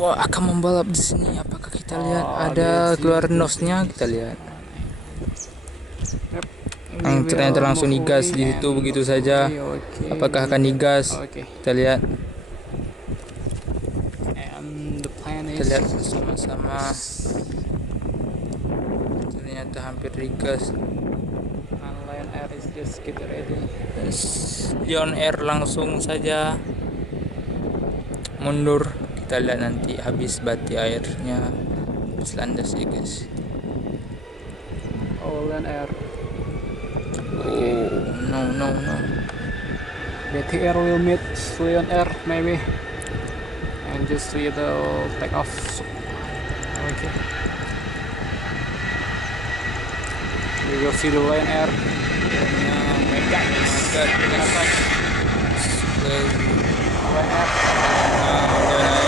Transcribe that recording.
akan membalap di sini. Apakah kita lihat ada keluar nosnya? Kita lihat. Yep. Ternyata langsung digas di situ begitu saja. Apakah akan digas? Kita lihat. And the plan Kita is lihat bersama-sama. Ternyata hampir digas. Lion Air is just get ready. Lion Air langsung saja mundur. Kita lihat nanti habis bati airnya habis landas ya guys. Oh, Lion Air. Oh no. BTR will meet Lion Air maybe, and just see the take off. Okay. We will see the Lion Air. Lion Air.